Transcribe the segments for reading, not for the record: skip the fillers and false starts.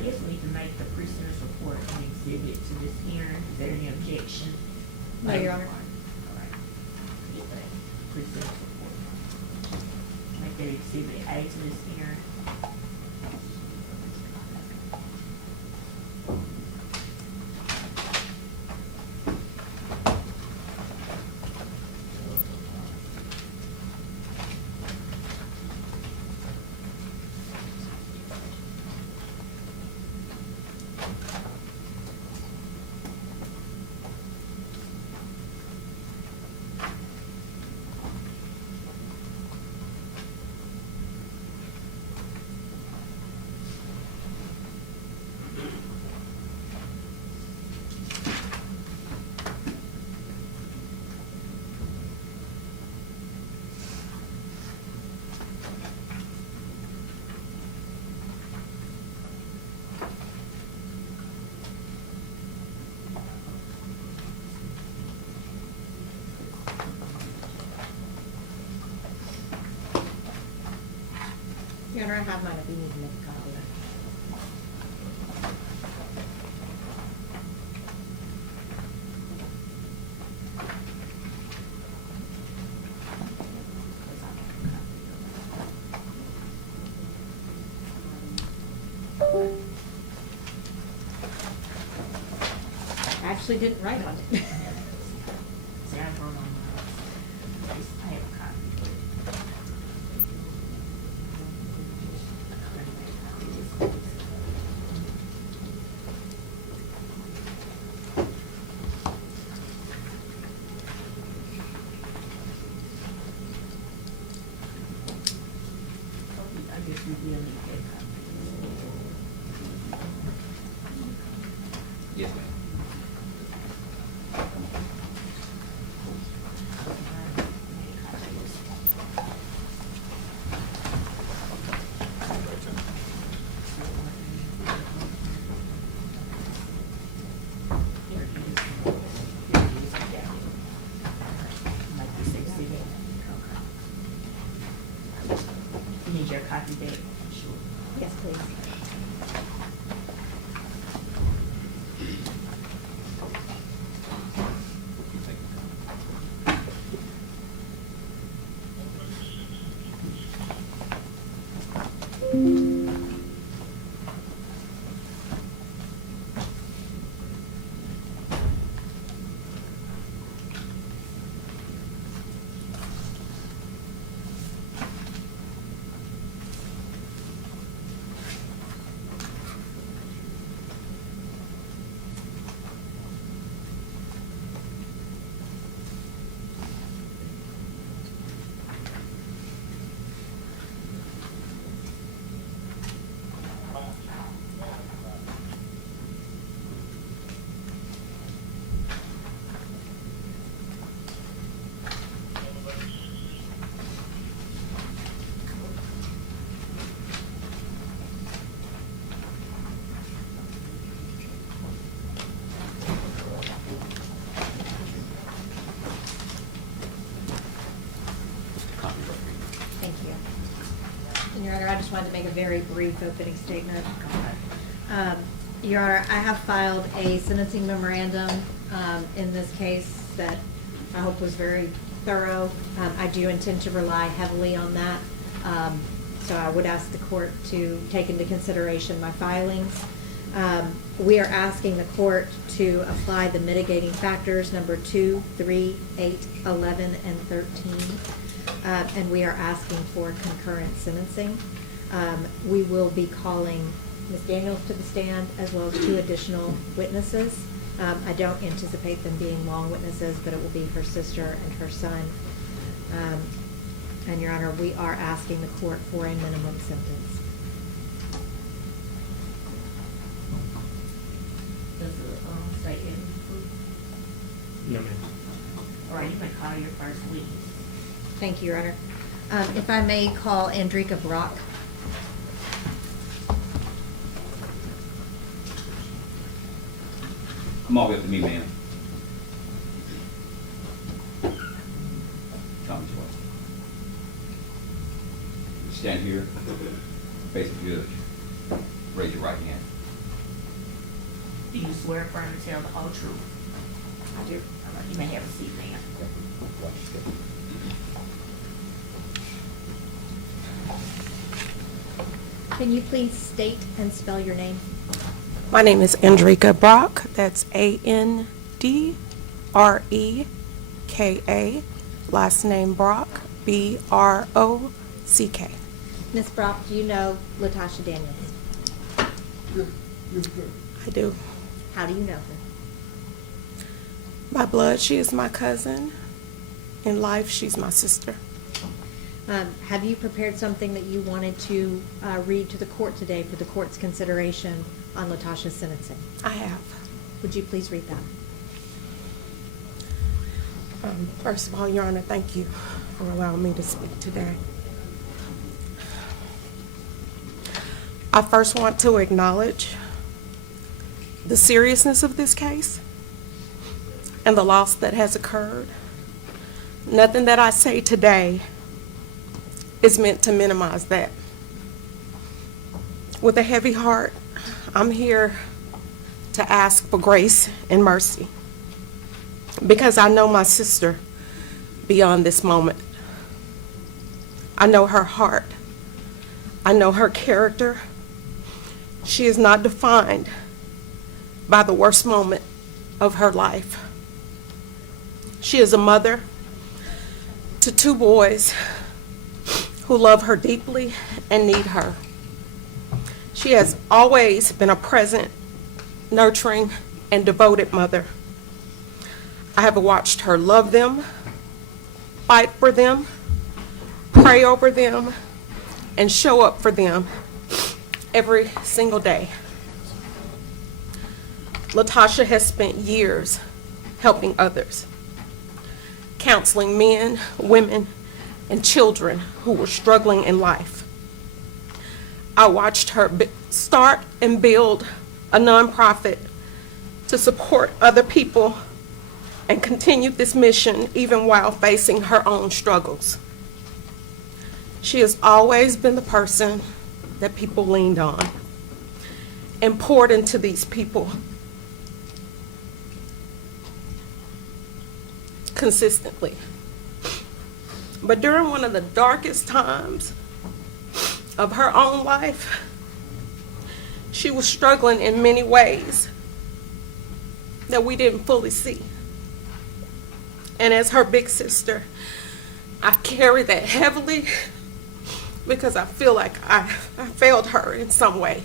I guess we need to make the pre-sentence report an exhibit to this hearing. Is there any objection? No, Your Honor. All right. Get that pre-sentence report. Make that exhibit A to this hearing. Your Honor, I have mine if you need to make a copy. I actually didn't write on it. See, I wrote on mine. I have a copy. I guess we will need that copy. Yes, ma'am. Here it is. Here it is. Yeah. Like this exhibit. Okay. You need your copy back? Sure. Yes, please. Thank you. And Your Honor, I just wanted to make a very brief opening statement. Your Honor, I have filed a sentencing memorandum in this case that I hope was very thorough. I do intend to rely heavily on that. So I would ask the court to take into consideration my filings. We are asking the court to apply the mitigating factors number 2, 3, 8, 11, and 13. And we are asking for concurrent sentencing. We will be calling Ms. Daniels to the stand as well as 2 additional witnesses. I don't anticipate them being long witnesses, but it will be her sister and her son. And Your Honor, we are asking the court for a minimum sentence. Does the state have any proof? No, ma'am. All right, you may call your first witness. Thank you, Your Honor. If I may call Andria Brock. Come on with me, ma'am. Come this way. Stand here, face the judge. Raise your right hand. Do you swear firmly to tell the whole truth? I do. All right, you may have a seat, ma'am. Can you please state and spell your name? My name is Andria Brock. That's Andreka. Last name Brock, Brock. Ms. Brock, do you know Latasha Daniels? I do. How do you know her? By blood, she is my cousin. In life, she's my sister. Have you prepared something that you wanted to read to the court today for the court's consideration on Latasha's sentencing? I have. Would you please read that? First of all, Your Honor, thank you for allowing me to speak today. I first want to acknowledge the seriousness of this case and the loss that has occurred. Nothing that I say today is meant to minimize that. With a heavy heart, I'm here to ask for grace and mercy because I know my sister beyond this moment. I know her heart. I know her character. She is not defined by the worst moment of her life. She is a mother to 2 boys who love her deeply and need her. She has always been a present, nurturing, and devoted mother. I have watched her love them, fight for them, pray over them, and show up for them every single day. Latasha has spent years helping others, counseling men, women, and children who were struggling in life. I watched her start and build a nonprofit to support other people and continued this mission even while facing her own struggles. She has always been the person that people leaned on and poured into these people consistently. But during one of the darkest times of her own life, she was struggling in many ways that we didn't fully see. And as her big sister, I carry that heavily because I feel like I failed her in some way.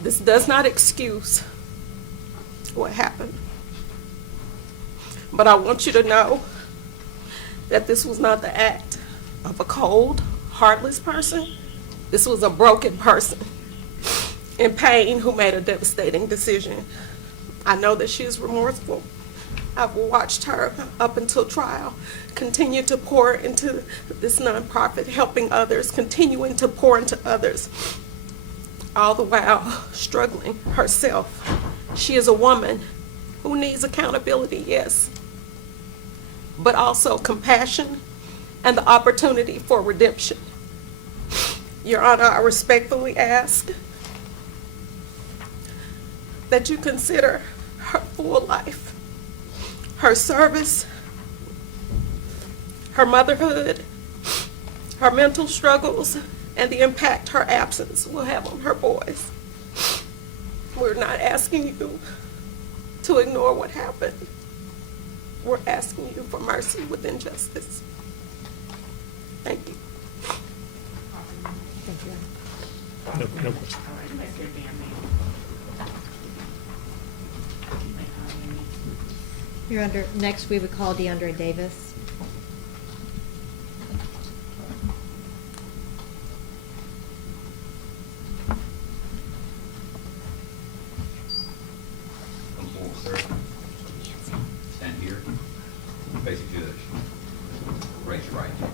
This does not excuse what happened. But I want you to know that this was not the act of a cold, heartless person. This was a broken person in pain who made a devastating decision. I know that she is remorseful. I've watched her up until trial continue to pour into this nonprofit, helping others, continuing to pour into others, all the while struggling herself. She is a woman who needs accountability, yes, but also compassion and the opportunity for redemption. Your Honor, I respectfully ask that you consider her full life, her service, her motherhood, her mental struggles, and the impact her absence will have on her boys. We're not asking you to ignore what happened. We're asking you for mercy within justice. Thank you. Thank you. No question. All right, let's get down there. You're under, next we would call Deandre Davis. Come forward, sir. Stand here. Face the judge. Raise your right hand.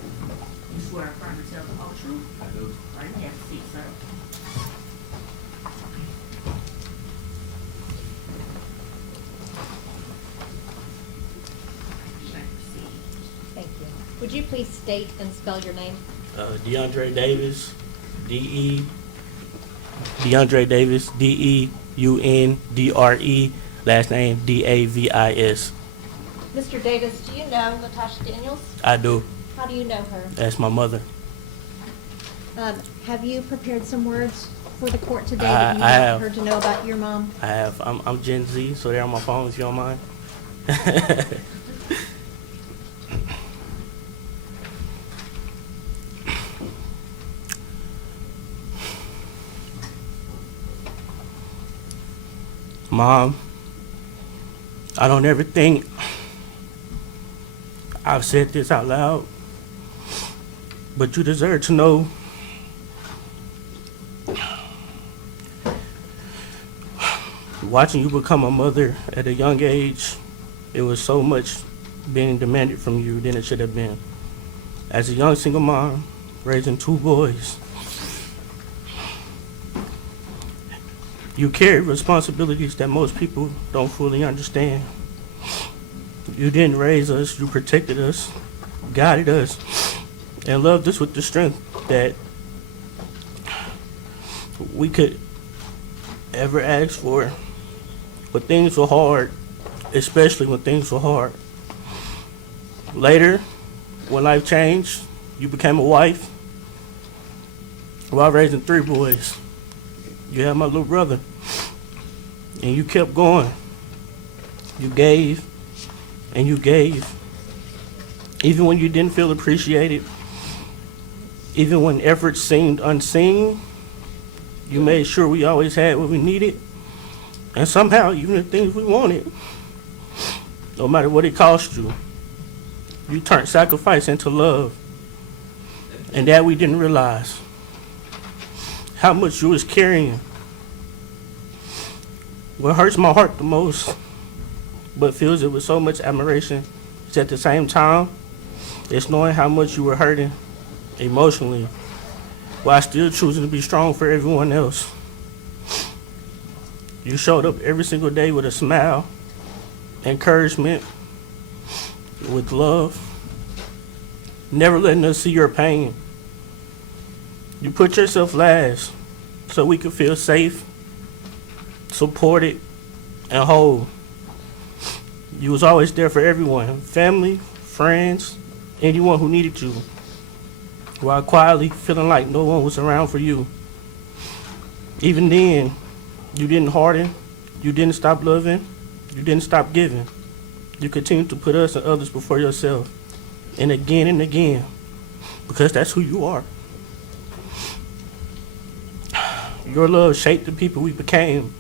You swear firmly to tell the whole truth? I do. All right, you have a seat, sir. You may proceed. Thank you. Would you please state and spell your name? Deandre Davis, Deandre Davis, Deundre, last name Davis. Mr. Davis, do you know Latasha Daniels? I do. How do you know her? That's my mother. Have you prepared some words for the court today I- that you I want have. her to know about your mom? I have. I'm Gen Z, so they're on my phone if you don't mind. Mom, I don't ever think I've said this out loud, but you deserve to know watching you become a mother at a young age, it was so much being demanded from you than it should have been. As a young single mom, raising 2 boys, you carry responsibilities that most people don't fully understand. You didn't raise us, you protected us, guided us, and loved us with the strength that we could ever ask for. But things were hard, especially when things were hard. Later, when life changed, you became a wife while raising 3 boys. You had my little brother, and you kept going. You gave, and you gave. Even when you didn't feel appreciated, even when efforts seemed unseen, you made sure we always had what we needed, and somehow even the things we wanted. No matter what it cost you, you turned sacrifice into love, and that we didn't realize. How much you was carrying. What hurts my heart the most, but fills it with so much admiration, is at the same time, it's knowing how much you were hurting emotionally, while still choosing to be strong for everyone else. You showed up every single day with a smile, encouragement, with love, never letting us see your pain. You put yourself last so we could feel safe, supported, and whole. You was always there for everyone, family, friends, anyone who needed you, while quietly feeling like no one was around for you. Even then, you didn't harden, you didn't stop loving, you didn't stop giving. You continued to put us and others before yourself, and again, because that's who you are. Your love shaped the people we became.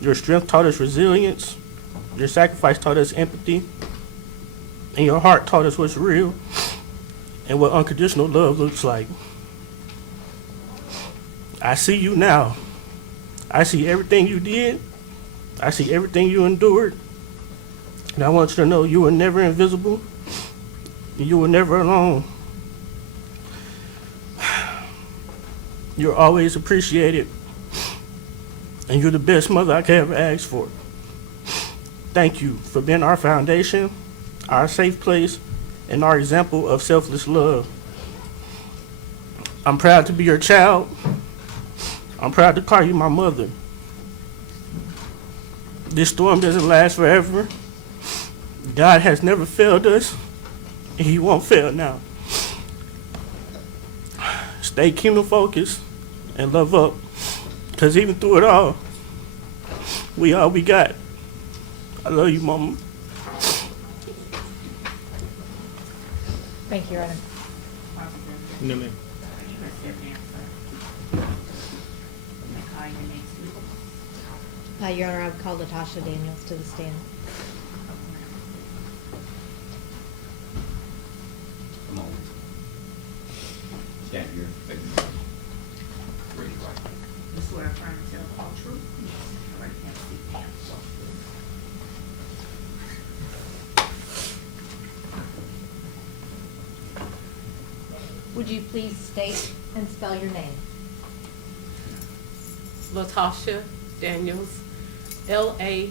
Your strength taught us resilience. Your sacrifice taught us empathy. And your heart taught us what's real and what unconditional love looks like. I see you now. I see everything you did. I see everything you endured. And I want you to know you were never invisible. You were never alone. You're always appreciated, and you're the best mother I could ever ask for. Thank you for being our foundation, our safe place, and our example of selfless love. I'm proud to be your child. I'm proud to call you my mother. This storm doesn't last forever. God has never failed us, and He won't fail now. Stay kingdom focused and love up, because even through it all, we all we got. I love you, Mama. Thank you, Your Honor. No, ma'am. You can step down, sir. I'm gonna call your next witness. Your Honor, I would call Latasha Daniels to the stand. Come on. Stand here, face me. Raise your right hand. You swear affirm to tell the whole truth? Yes. Right hand, sit down. Would you please state and spell your name? Latoshia Daniels, Latossia,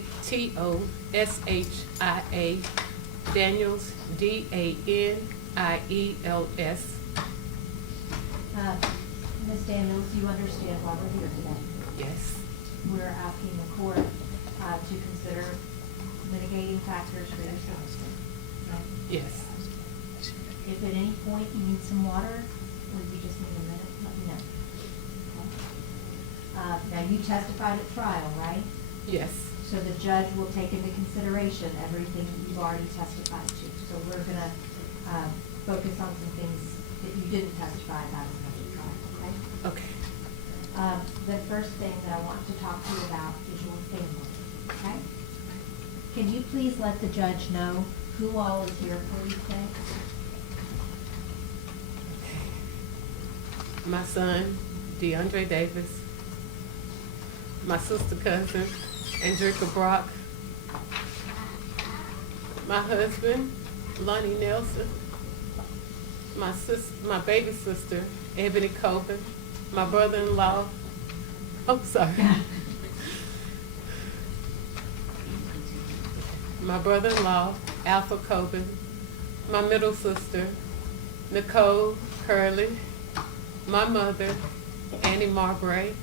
Daniels, Daniels. Ms. Daniels, you understand why we're here today? Yes. We're asking the court to consider mitigating factors for your sentencing. Right? Yes. If at any point you need some water, or you just need a minute, let me know. Okay? Now, you testified at trial, right? Yes. So the judge will take into consideration everything that you've already testified to. So we're gonna focus on some things that you didn't testify about in the trial, okay? Okay. The first thing that I want to talk to you about is your family, okay? Can you please let the judge know who all is here for you today? My son, Deandre Davis. My sister cousin, Andria Brock. My husband, Lonnie Nelson. My baby sister, Ebony Coben. My brother-in-law, my brother-in-law, Alpha Coben. My middle sister, Nicole Curley. My mother, Annie Marbray.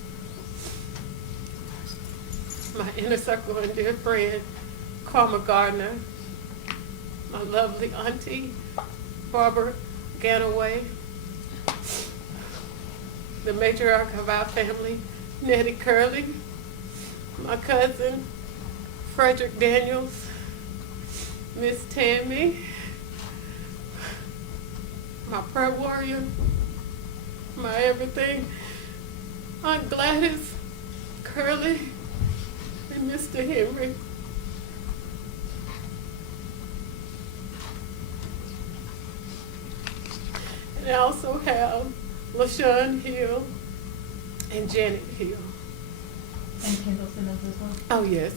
My inner circle and dear friend, Karma Gardner. My lovely auntie, Barbara Ganaway. The matriarch of our family, Nettie Curley. My cousin, Frederick Daniels. Miss Tammy. My prayer warrior. My everything, Aunt Gladys, Curly, and Mr. Henry. And I also have LaShawn Hill and Janet Hill. And Kendall Simmons as well? Oh, yes.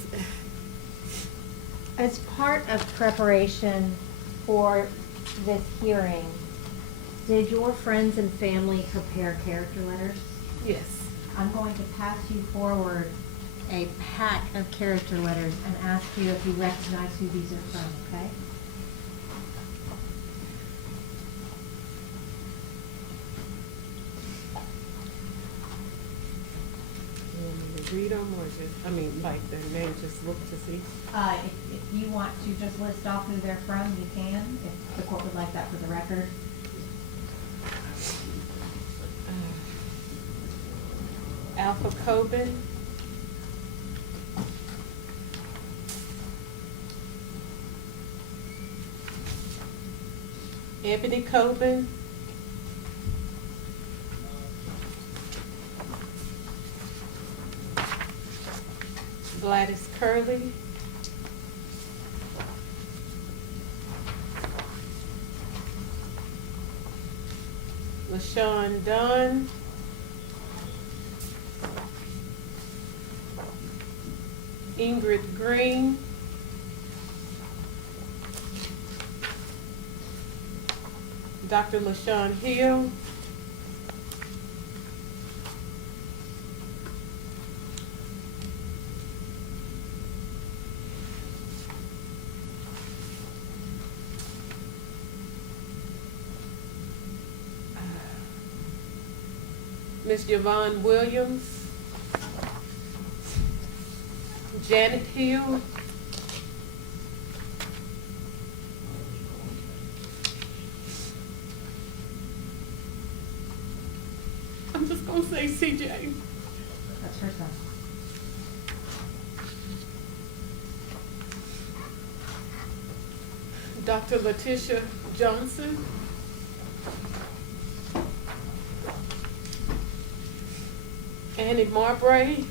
As part of preparation for this hearing, did your friends and family prepare character letters? Yes. I'm going to pass you forward a pack of character letters and ask you if you recognize who these are from, okay? You want me to read them or just, like their name, just look to see? If you want to just list off who they're from, you can, if the court would like that for the record. Alpha Coben. Ebony Coben. Gladys Curley. LaShawn Dunn. Ingrid Green. Dr. LaShawn Hill. Miss Yvonne Williams. Janet Hill. I'm just gonna say CJ. That's her son. Dr. Latoshia Johnson. Annie Marbray.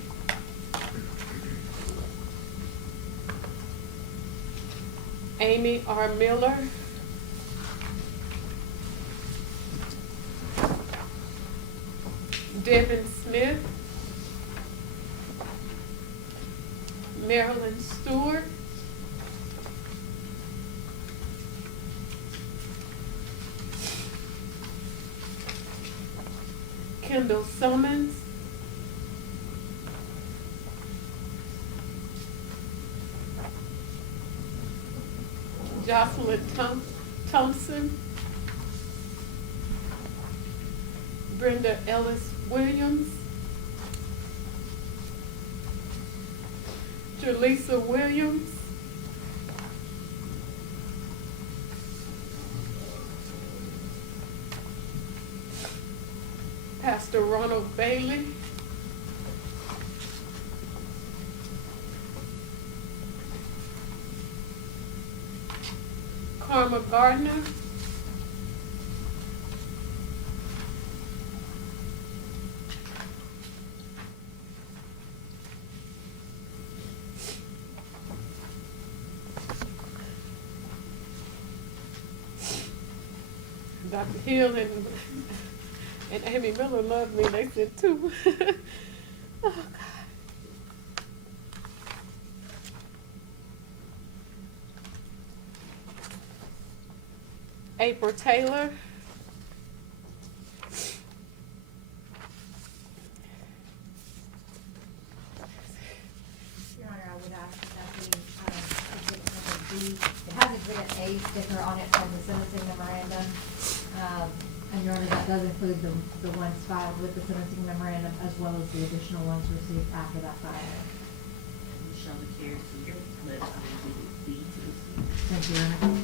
Amy R. Miller. Devin Smith. Marilyn Stewart. Kendall Summons. Jocelyn Thompson. Brenda Ellis Williams. Sister Lisa Williams. Pastor Ronald Bailey. Karma Gardner. Dr. Hill and Amy Miller loved me. They said too. Oh, God. April Taylor. Your Honor, I would ask that the exhibit number B, it has exhibit A sticker on it from the sentencing memorandum. And Your Honor, that does include the ones filed with the sentencing memorandum as well as the additional ones received after that filing. Show the care to your list on exhibit B to the. Thank you, Your Honor.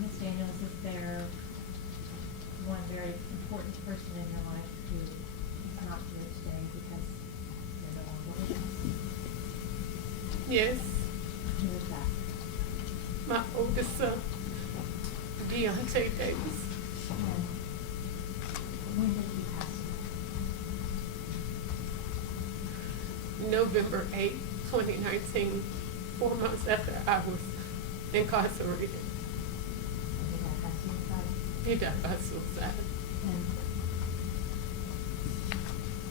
Ms. Daniels, is there one very important person in your life who is not here today because they're no longer with us? Yes, Who is that? my oldest son, Deandre Davis. And when did he pass away? November 8, 2019, 4 months after I was incarcerated. And did that pass suicide? He died by suicide.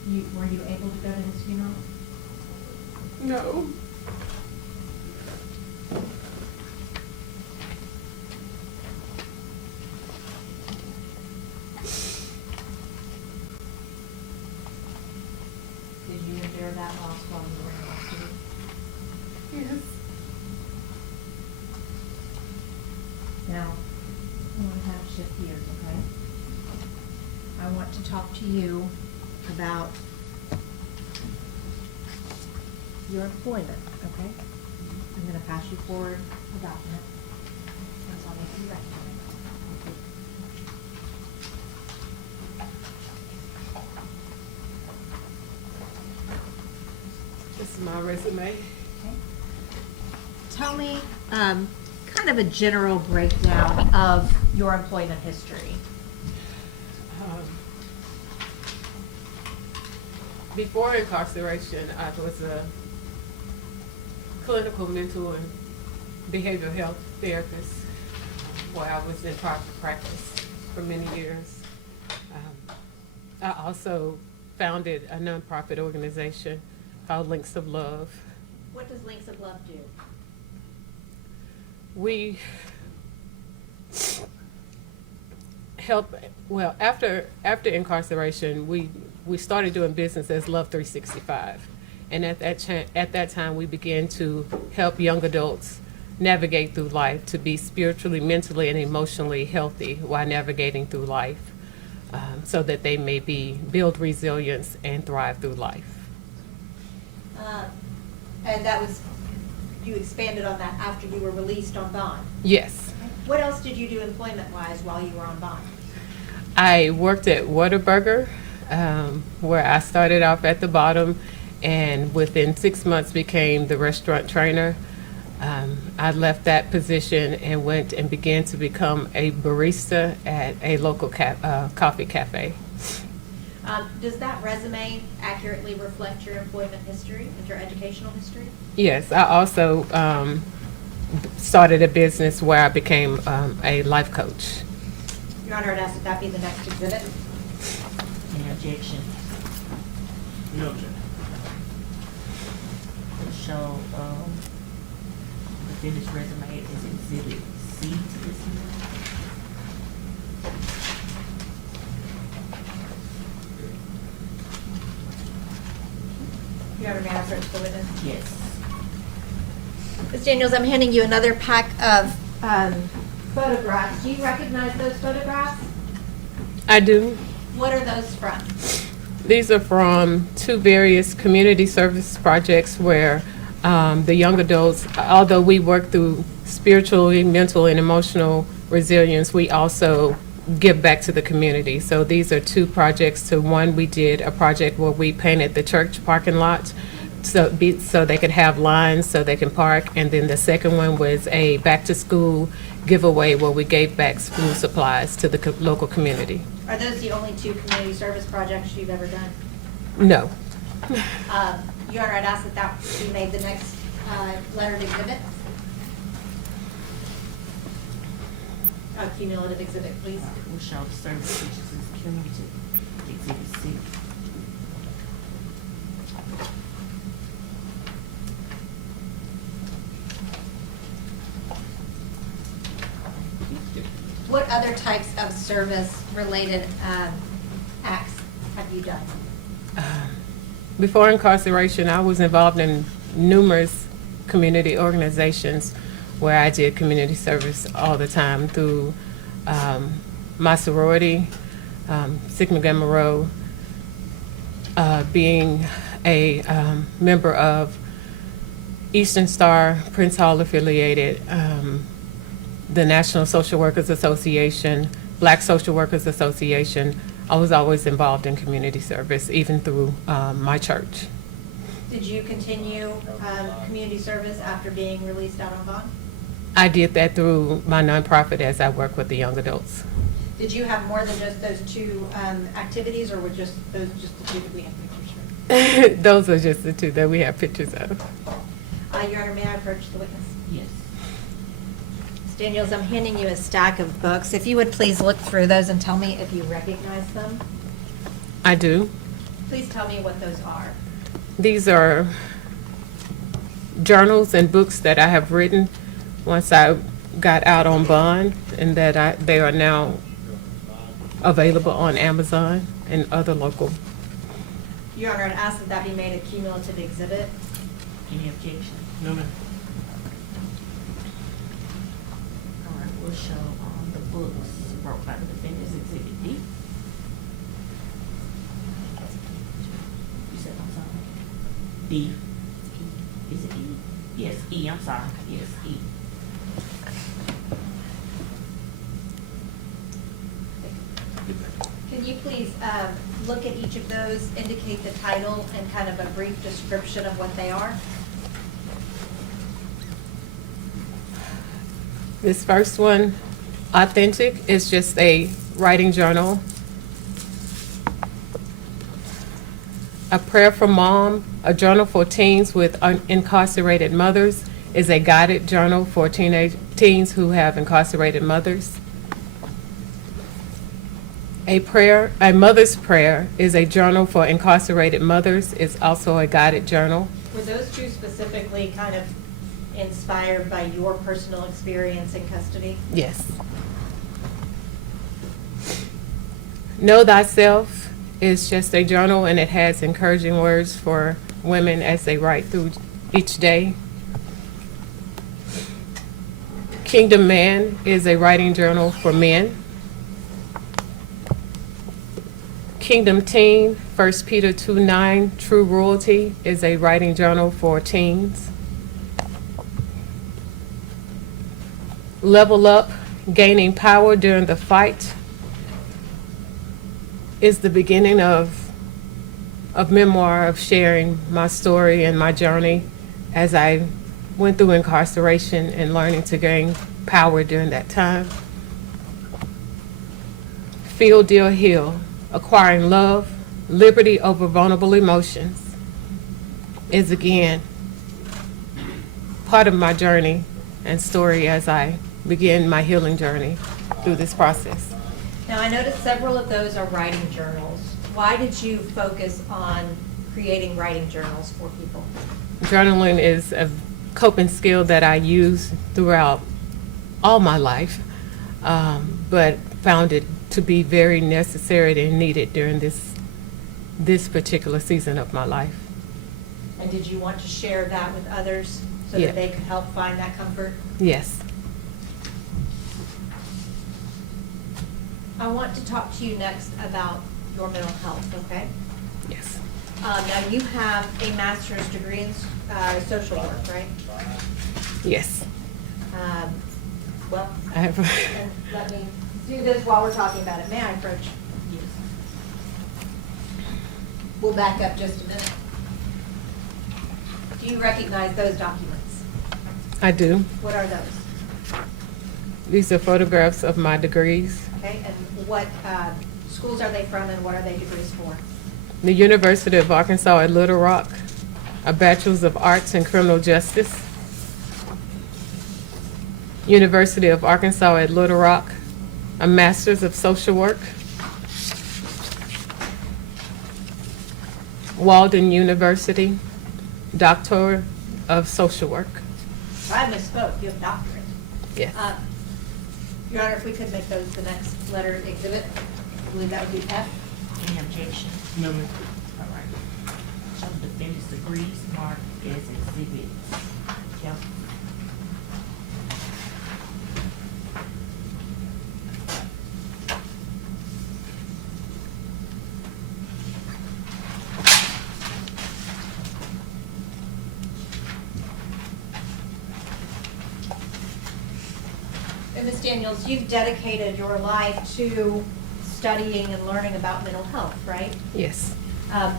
And were you able to go to his funeral? No. Did you endure that loss while you were in custody? Yes. Now, I want to kind of shift gears, okay? I want to talk to you about your employment, okay? I'm going to pass you forward a document. And so I'll make you recognize. This is my resume. Okay. Tell me, kind of a general breakdown of your employment history. Before incarceration, I was a clinical mental and behavioral health therapist where I was in private practice for many years. I also founded a nonprofit organization called Links of Love. What does Links of Love do? We help, well, after incarceration, we started doing business as Love 365. And at that time, we began to help young adults navigate through life, to be spiritually, mentally, and emotionally healthy while navigating through life, so that they may build resilience and thrive through life. And that was, you expanded on that after you were released on bond. Yes. What else did you do employment-wise while you were on bond? I worked at Whataburger, where I started off at the bottom and within 6 months became the restaurant trainer. I left that position and went and began to become a barista at a local coffee cafe. Does that resume accurately reflect your employment history and your educational history? Yes, I also started a business where I became a life coach. Your Honor, I'd ask that that be the next exhibit. Any objection? No objection. Show, defendant's resume as exhibit C to this hearing. Your Honor, may I approach the witness? Yes. Ms. Daniels, I'm handing you another pack of photographs. Do you recognize those photographs? I do. What are those from? These are from two various community service projects where the young adults, although we work through spiritual, mental, and emotional resilience, we also give back to the community. So these are two projects. So one, we did a project where we painted the church parking lot so they could have lines so they can park. And then the second one was a back-to-school giveaway where we gave back school supplies to the local community. Are those the only two community service projects you've ever done? No. Your Honor, I'd ask that that be made the next lettered exhibit. A cumulative exhibit, please. Will show the service which is cumulative, exhibit C. What other types of service-related acts have you done? Before incarceration, I was involved in numerous community organizations where I did community service all the time through my sorority, Sigma Gamma Rho, being a member of Eastern Star, Prince Hall affiliated, the National Social Workers Association, Black Social Workers Association. I was always involved in community service, even through my church. Did you continue community service after being released out on bond? I did that through my nonprofit as I work with the young adults. Did you have more than just those two activities, or were just those just the two that we have pictures of? Those are just the two that we have pictures of. Your Honor, may I approach the witness? Yes. Ms. Daniels, I'm handing you a stack of books. If you would please look through those and tell me if you recognize them. I do. Please tell me what those are. These are journals and books that I have written once I got out on bond, and that they are now available on Amazon and other local. Your Honor, I'd ask that that be made a cumulative exhibit. Any objection? No, ma'am. All right, we'll show the books brought by the defendant's exhibit D. You said, I'm sorry. D. Is it E? Yes, E, I'm sorry. Yes, E. Can you please look at each of those, indicate the title, and kind of a brief description of what they are? This first one, Authentic, is just a writing journal. A Prayer for Mom, a journal for teens with incarcerated mothers, is a guided journal for teens who have incarcerated mothers. A Mother's Prayer is a journal for incarcerated mothers. It's also a guided journal. Were those two specifically kind of inspired by your personal experience in custody? Yes. Know Thyself is just a journal, and it has encouraging words for women as they write through each day. Kingdom Man is a writing journal for men. Kingdom Teen, 1 Peter 2:9, True Royalty, is a writing journal for teens. Level Up, Gaining Power During the Fight, is the beginning of memoir of sharing my story and my journey as I went through incarceration and learning to gain power during that time. Feel, Deal, Heal, Acquiring Love, Liberty Over Vulnerable Emotions, is again part of my journey and story as I begin my healing journey through this process. Now, I noticed several of those are writing journals. Why did you focus on creating writing journals for people? Journaling is a coping skill that I use throughout all my life, but found it to be very necessary and needed during this particular season of my life. And did you want to share that with others so Yeah. that they could help find that comfort? Yes. I want to talk to you next about your mental health, okay? Yes. Now, you have a master's degree in social work, right? Yes. Well, I have. and let me do this while we're talking about it. May I approach? Yes. We'll back up just a minute. Do you recognize those documents? I do. What are those? These are photographs of my degrees. Okay, and what schools are they from and what are they degrees for? The University of Arkansas at Little Rock, a Bachelor's of Arts in Criminal Justice. University of Arkansas at Little Rock, a Master's of Social Work. Walden University, Doctor of Social Work. I misspoke, you have doctorate. Yes. Your Honor, if we could make those the next letter exhibit, I believe that would be F. Any objection? No, ma'am. All right. Show the defendant's degrees marked as exhibits. Counsel. And Ms. Daniels, you've dedicated your life to studying and learning about mental health, right? Yes.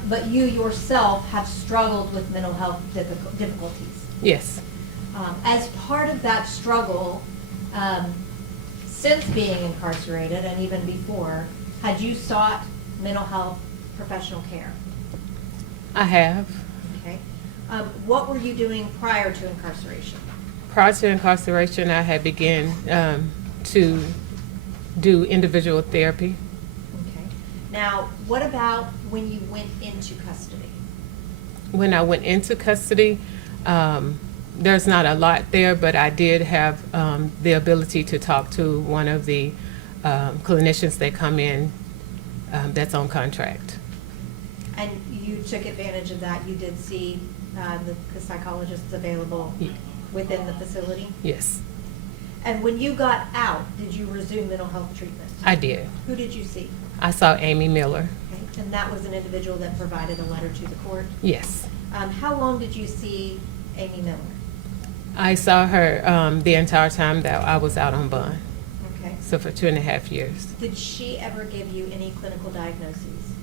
But you yourself have struggled with mental health difficulties. Yes. As part of that struggle, since being incarcerated and even before, had you sought mental health professional care? I have. Okay. What were you doing prior to incarceration? Prior to incarceration, I had begun to do individual therapy. Okay. Now, what about when you went into custody? When I went into custody, there's not a lot there, but I did have the ability to talk to one of the clinicians that come in that's on contract. And you took advantage of that? You did see the psychologists available Ye- within the facility? Yes, And when you got out, did you resume mental health treatment? I did. Who did you see? I saw Amy Miller. Okay. And that was an individual that provided a letter to the court? Yes. How long did you see Amy Miller? I saw her the entire time that I was out on bond, Okay. so for 2.5 years. Did she ever give you any clinical diagnoses?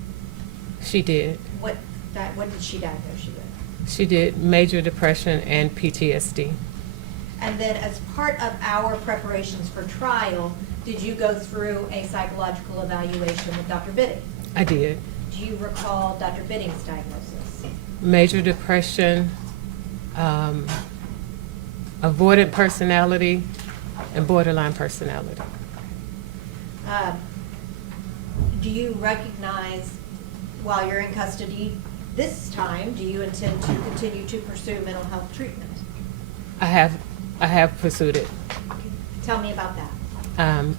She did. What did she diagnose you with? She did major depression and PTSD. And then as part of our preparations for trial, did you go through a psychological evaluation with Dr. Bidding? I did. Do you recall Dr. Bidding's diagnosis? Major depression, avoidant personality, and borderline personality. Do you recognize, while you're in custody this time, do you intend to continue to pursue mental health treatment? I have pursued it. Tell me about that.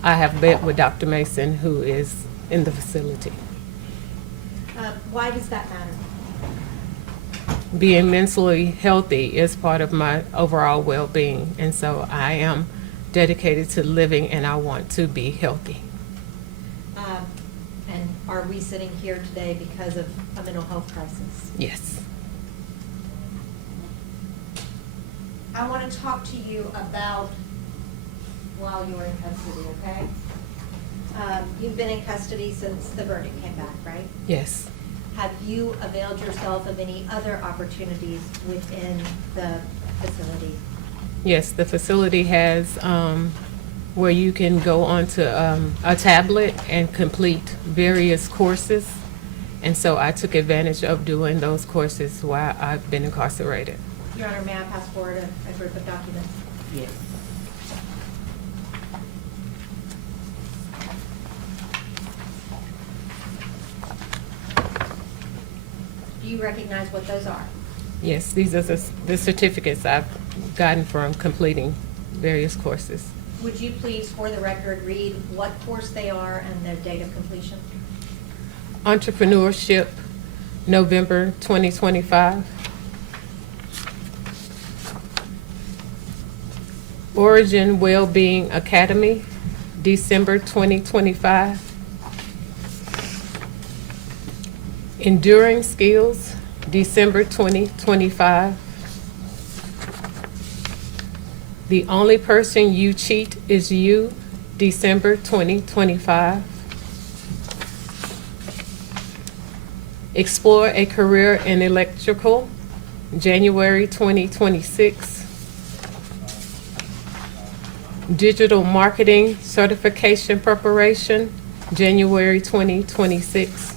I have met with Dr. Mason, who is in the facility. Why does that matter? Being mentally healthy is part of my overall well-being, and so I am dedicated to living, and I want to be healthy. And are we sitting here today because of a mental health crisis? Yes. I want to talk to you about while you were in custody, okay? You've been in custody since the verdict came back, right? Yes. Have you availed yourself of any other opportunities within the facility? Yes, the facility has where you can go onto a tablet and complete various courses. And so I took advantage of doing those courses while I've been incarcerated. Your Honor, may I pass forward a group of documents? Yes. Do you recognize what those are? Yes, these are the certificates I've gotten from completing various courses. Would you please, for the record, read what course they are and their date of completion? Entrepreneurship, November 2025. Origin Wellbeing Academy, December 2025. Enduring Skills, December 2025. The Only Person You Cheat Is You, December 2025. Explore a Career in Electrical, January 2026. Digital Marketing Certification Preparation, January 2026.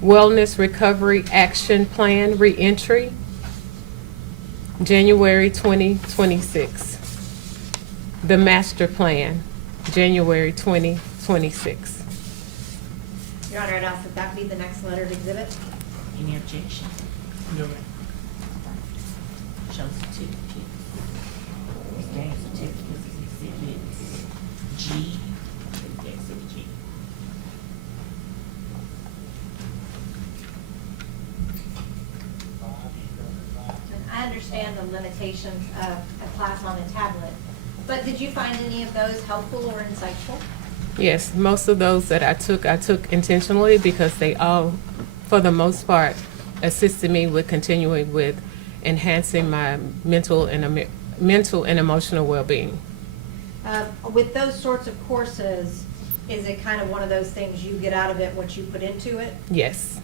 Wellness Recovery Action Plan Reentry, January 2026. The Master Plan, January 2026. Your Honor, I'd ask that that be the next lettered exhibit. Any objection? No, ma'am. Show certificates. This game certificates is exhibit G. Exhibit G. And I understand the limitations of a class on a tablet, but did you find any of those helpful or insightful? Yes, most of those that I took intentionally because they all, for the most part, assisted me with continuing with enhancing my mental and emotional well-being. With those sorts of courses, is it kind of one of those things you get out of it what you put into it? Yes.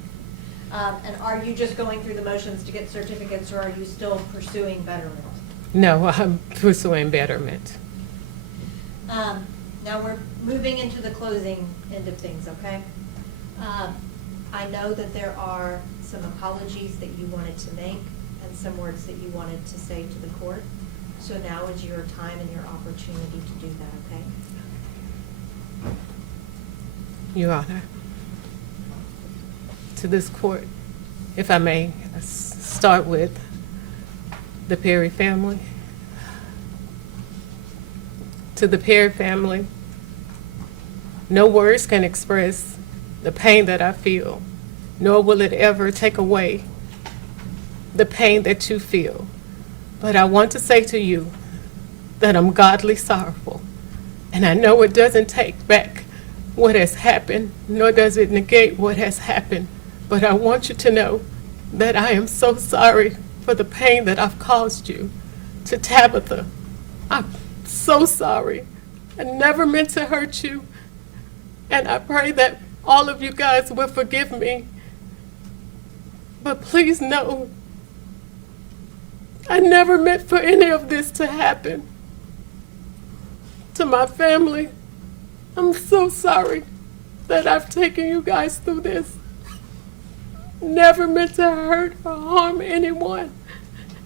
And are you just going through the motions to get certificates, or are you still pursuing betterment? No, I'm pursuing betterment. Now we're moving into the closing end of things, okay? I know that there are some apologies that you wanted to make and some words that you wanted to say to the court. So now is your time and your opportunity to do that, okay? Your Honor, to this court, if I may, start with the Perry family. To the Perry family, no words can express the pain that I feel, nor will it ever take away the pain that you feel. But I want to say to you that I'm godly sorrowful, and I know it doesn't take back what has happened, nor does it negate what has happened. But I want you to know that I am so sorry for the pain that I've caused you. To Tabatha, I'm so sorry. I never meant to hurt you. And I pray that all of you guys will forgive me. But please know, I never meant for any of this to happen. To my family, I'm so sorry that I've taken you guys through this. Never meant to hurt or harm anyone.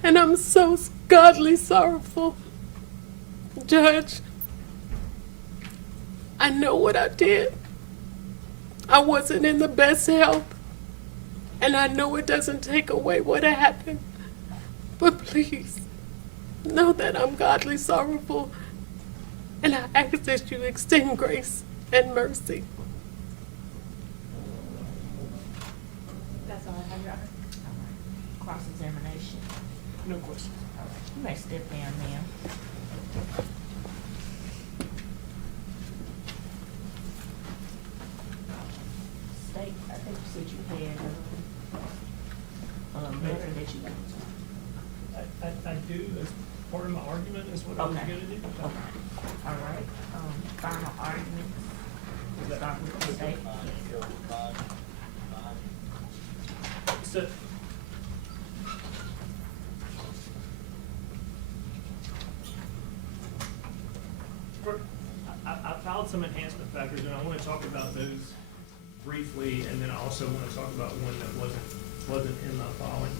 And I'm so godly sorrowful. Judge, I know what I did. I wasn't in the best health. And I know it doesn't take away what happened. But please, know that I'm godly sorrowful. And I ask that you extend grace and mercy. That's all I have, Your Honor. Cross-examination. No question. All right, you may step down now. State, I think you said you had a letter that you. I do, as part of my argument, is what I was Okay. gonna do. Okay, all right, final argument. We'll start with the state. So, I filed some enhancement factors, and I want to talk about those briefly, and then I also want to talk about one that wasn't in my filing.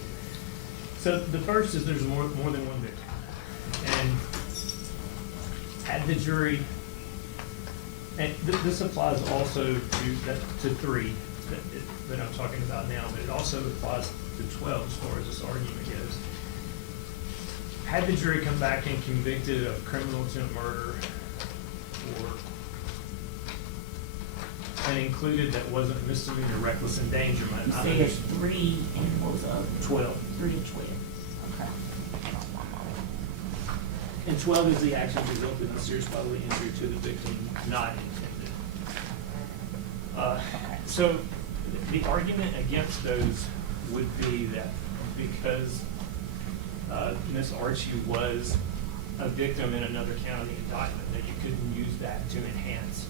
So the first is there's more than one victim, and had the jury, and this applies also to three, that I'm talking about now, but it also applies to 12 as far as this argument goes. Had the jury come back and convicted of criminal intent murder or and included that wasn't misdemeanor reckless endangerment. You said 3 and what was the other? 12. 3 and 12. Okay. Hold on one moment. And 12 is the action resulting in serious bodily injury to the victim not intended. So the argument against those would be that because Ms. Archie was a victim in another county indictment, that you couldn't use that to enhance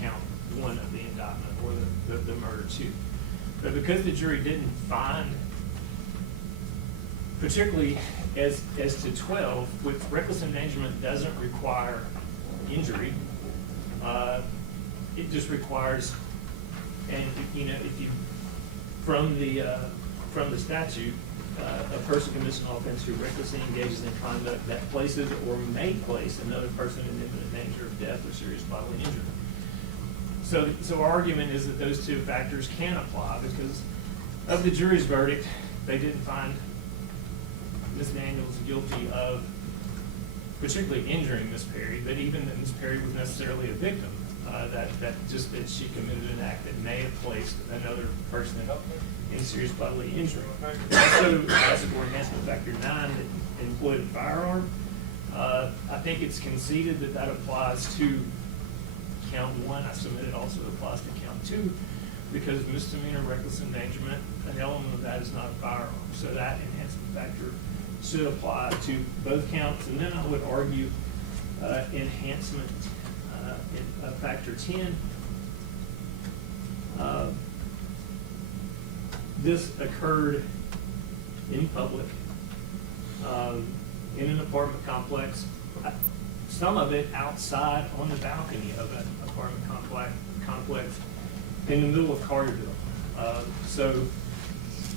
count 1 of the indictment or the murder 2. But because the jury didn't find, particularly as to 12, with reckless endangerment doesn't require injury. It just requires, and you know, if you from the statute, a person commits an offense who recklessly engages in conduct that places or may place another person in imminent danger of death or serious bodily injury. So our argument is that those 2 factors can apply because of the jury's verdict. They didn't find Ms. Daniels guilty of particularly injuring Ms. Perry, but even that Ms. Perry was necessarily a victim. That she committed an act that may have placed another person in serious bodily injury. Also, as for enhancement factor 9, that employed a firearm, I think it's conceded that that applies to count 1. I submit it also applies to count 2 because misdemeanor reckless endangerment, an element of that is not a firearm. So that enhancement factor should apply to both counts. And then I would argue enhancement in factor 10. This occurred in public, in an apartment complex, some of it outside on the balcony of an apartment complex in the middle of Carterville. So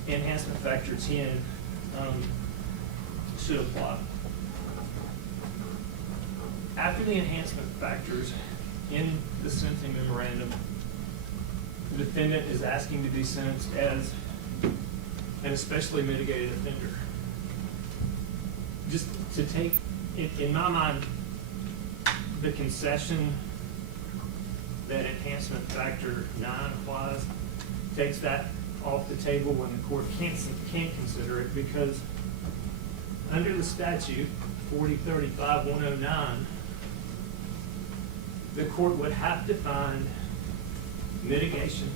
enhancement factor 10 should apply. After the enhancement factors in the sentencing memorandum, the defendant is asking to be sentenced as an especially mitigated offender. Just to take, in my mind, the concession that enhancement factor 9 applies takes that off the table when the court can't consider it, because under the statute 4035-109, the court would have to find mitigation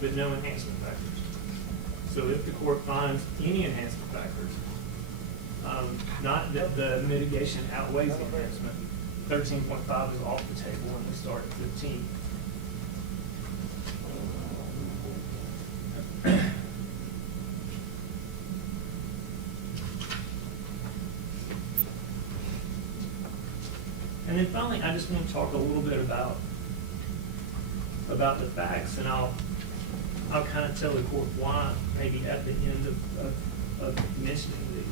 but no enhancement factors. So if the court finds any enhancement factors, not that the mitigation outweighs the enhancement, 13.5 is off the table when we start at 15. And then finally, I just want to talk a little bit about the facts, and I'll kind of tell the court why maybe at the end of mentioning these.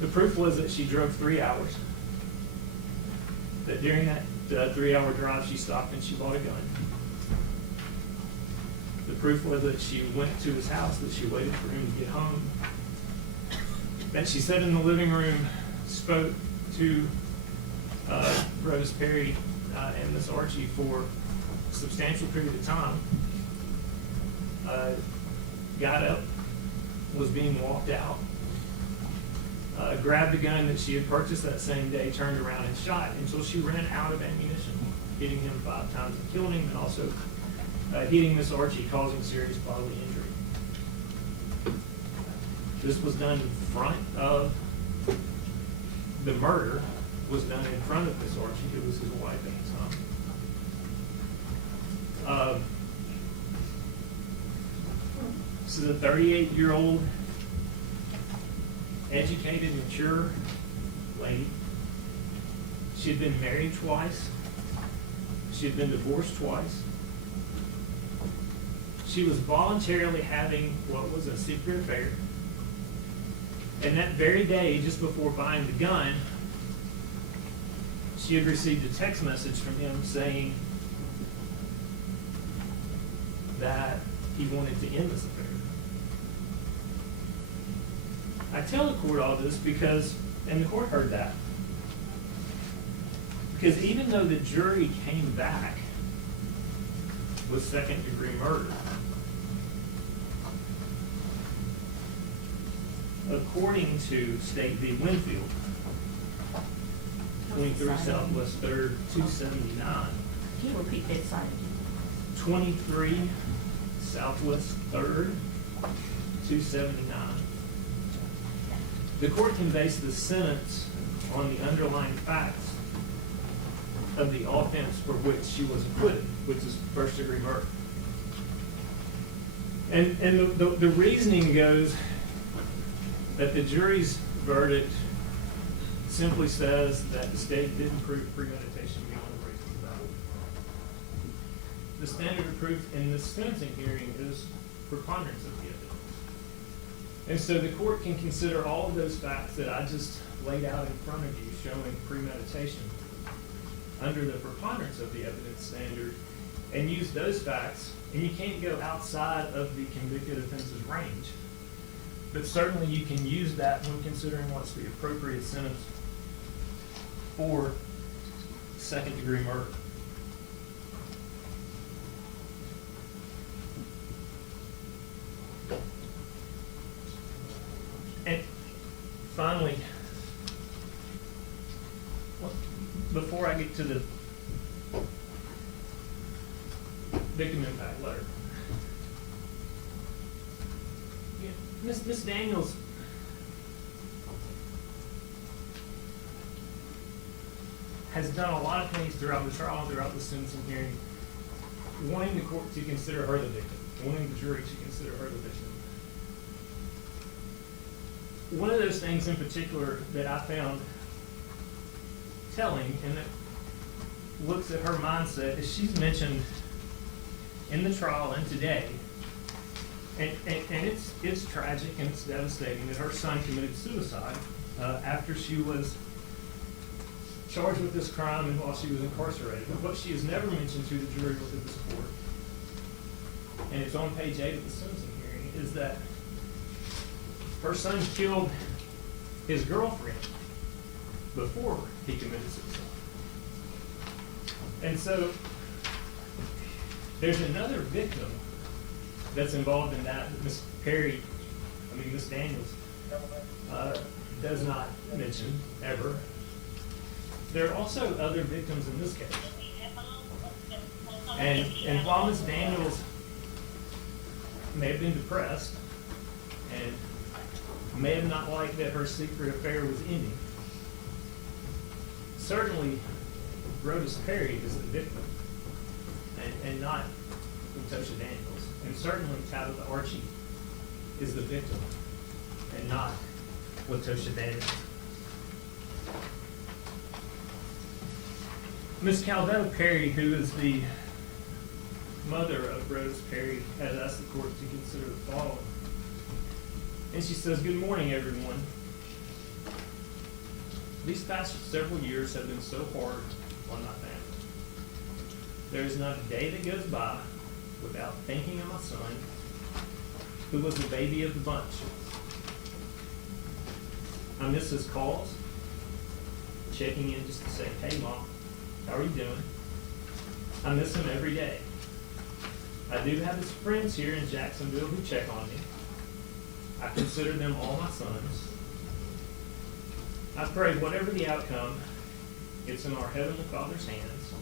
The proof was that she drove 3 hours. That during that 3-hour drive, she stopped and she bought a gun. The proof was that she went to his house, that she waited for him to get home. That she sat in the living room, spoke to Brodes Perry and Ms. Archie for a substantial period of time. Got up, was being walked out, grabbed a gun that she had purchased that same day, turned around and shot until she ran out of ammunition, hitting him 5 times and killing him, and also hitting Ms. Archie, causing serious bodily injury. This was done in front of, the murder was done in front of Ms. Archie, who was his wife at the time. This is a 38-year-old, educated, mature lady. She had been married twice. She had been divorced twice. She was voluntarily having what was a secret affair. And that very day, just before buying the gun, she had received a text message from him saying, that he wanted to end this affair. I tell the court all this because, and the court heard that, because even though the jury came back with second-degree murder, according to State v. Winfield, 23 Southwest 3rd, 279, Can you repeat that side? 23 Southwest 3rd, 279. The court can base the sentence on the underlying facts of the offense for which she was acquitted, which is first-degree murder. And the reasoning goes that the jury's verdict simply says that the state didn't prove premeditation beyond a reasonable doubt. The standard of proof in this sentencing hearing is preponderance of the evidence. And so the court can consider all of those facts that I just laid out in front of you showing premeditation under the preponderance of the evidence standard and use those facts, and you can't go outside of the convicted offense's range. But certainly you can use that when considering what's the appropriate sentence for second-degree murder. And finally, before I get to the victim impact letter, Ms. Daniels has done a lot of things throughout the trial, throughout the sentencing hearing, wanting the court to consider her the victim, wanting the jury to consider her the victim. One of those things in particular that I found telling and that looks at her mindset is she's mentioned in the trial and today, and it's tragic and it's devastating that her son committed suicide after she was charged with this crime and while she was incarcerated. But what she has never mentioned to the jury or to this court, and it's on page 8 of the sentencing hearing, is that her son killed his girlfriend before he committed suicide. And so there's another victim that's involved in that Ms. Daniels does not mention ever. There are also other victims in this case. And while Ms. Daniels may have been depressed and may have not liked that her secret affair was ending, certainly Brodes Perry is the victim and not Latoshia Daniels. And certainly Tabatha Archie is the victim and not Latoshia Daniels. Ms. Tabatha Perry, who is the mother of Brodes Perry, has asked the court to consider the following. And she says, "Good morning, everyone. These past several years have been so hard on my family. There is not a day that goes by without thinking of my son, who was the baby of the bunch. I miss his calls, checking in just to say, 'Hey, Mom, how are you doing?' I miss him every day. I do have his friends here in Jacksonville who check on me. I consider them all my sons. I pray whatever the outcome, it's in our Heavenly Father's hands.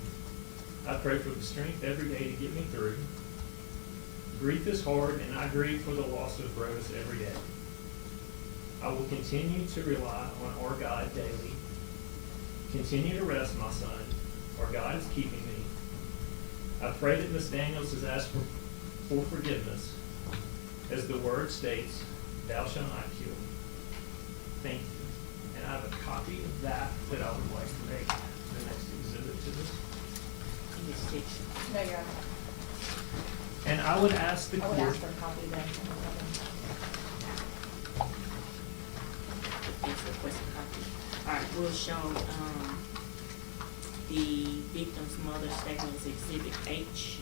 I pray for the strength every day to get me through. Grief is hard, and I grieve for the loss of Brodes every day. I will continue to rely on our God daily. Continue to rest, my son. Our God is keeping me. I pray that Ms. Daniels has asked for forgiveness. As the word states, 'Thou shalt not kill.' Thank you." And I have a copy of that I would like to make the next exhibit to this. No, Your Honor. And I would ask the I court. would ask for a copy then. Yes, request a copy. All right, we'll show, the victim's mother's statement is Exhibit H.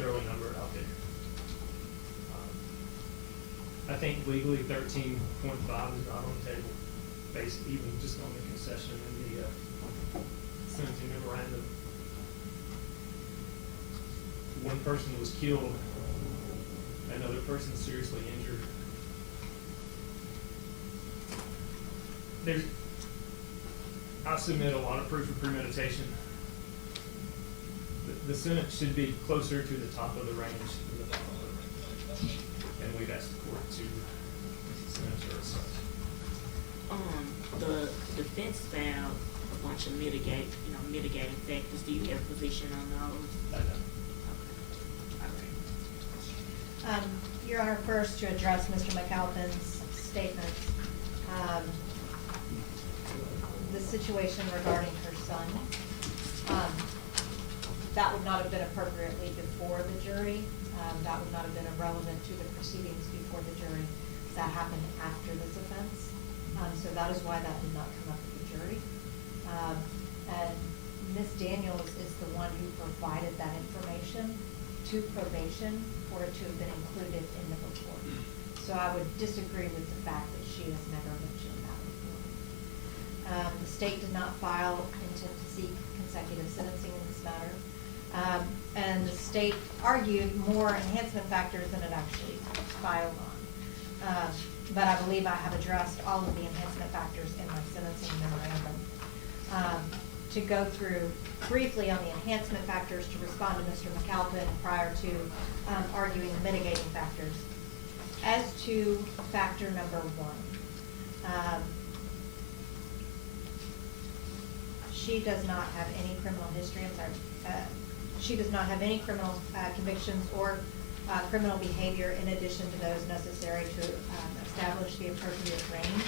throw a number out there. I think legally 13.5 is not on the table, based even just on the concession in the sentencing memorandum. One person was killed, another person seriously injured. I submit a lot of proof of premeditation. The sentence should be closer to the top of the range than the bottom of the range. And we've asked the court to sentence her as such. The defense found a bunch of mitigating factors. Do you have a position on those? I know. All right. Your Honor, first to address Mr. McAlpin's statement, the situation regarding her son, that would not have been appropriately before the jury. That would not have been relevant to the proceedings before the jury. That happened after this offense. So that is why that did not come up to the jury. And Ms. Daniels is the one who provided that information to probation for it to have been included in the report. So I would disagree with the fact that she has never mentioned that report. The state did not file intent to seek consecutive sentencing in this matter. And the state argued more enhancement factors than it actually filed on. But I believe I have addressed all of the enhancement factors in my sentencing memorandum. To go through briefly on the enhancement factors to respond to Mr. McAlpin prior to arguing the mitigating factors. As to factor number 1, she does not have any criminal history. She does not have any criminal convictions or criminal behavior in addition to those necessary to establish the appropriate range.